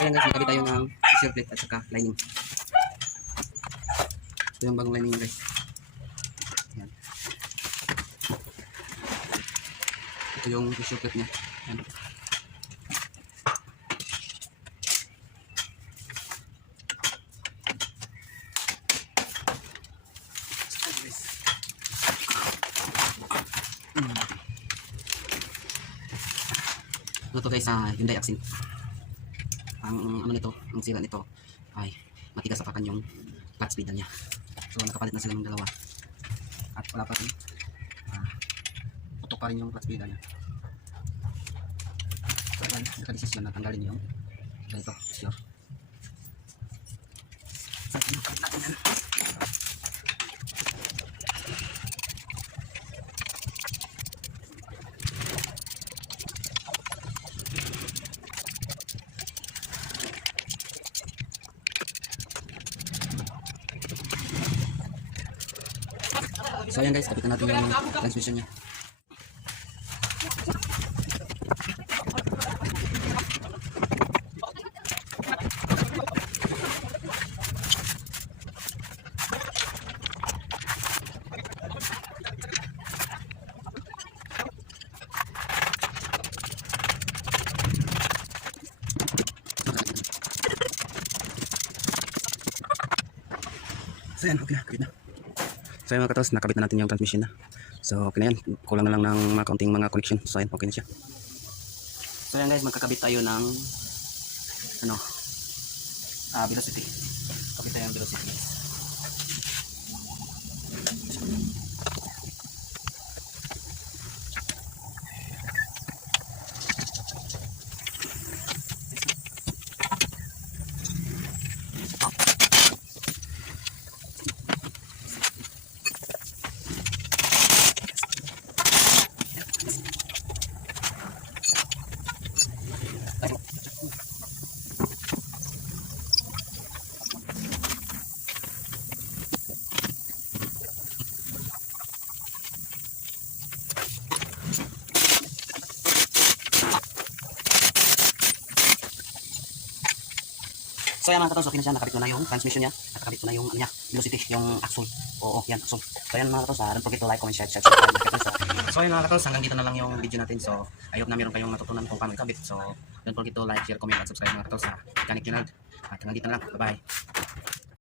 ayan guys, nagkabit tayo ng pressure plate at saka lining. Ito yung bagong lining guys. Ayan. Ito yung pressure plate niya. Ayan. Ito guys sa Hyundai Accent. Ang ano nito, ang sira nito ay matigas sa pakan yung clutch pedal niya. So nakapalit na sila ng dalawa. At wala pa rin. Putok pa rin yung clutch pedal niya. So ayan, nakadesisyon na tanggalin yung ganito, sure. So tinukad natin yan. So ayan guys, kapitan natin yung transmission niya. So ayan, okay na, kapit na. So ayan mga katos, nakabit na natin yung transmission na. So okay na yan, kulang na lang ng mga kaunting mga connection. So ayan, okay na siya. So ayan guys, magkakabit tayo ng velocity. Kabit tayo ng velocity. So yan mga katos, okay na siya, nakabit ko na yung transmission niya, at nakabit ko na yung ano niya, velocity, yung axle. Oo, yan, axle. So yan mga katos, don't forget to like, comment, share, subscribe. So yan mga katos, hanggang dito na lang yung video natin. So I hope na meron kayong natutunan kung paano ikabit. So don't forget to like, share, comment, at subscribe mga katos sa Mechanic Channel. At hanggang dito na lang, bye bye.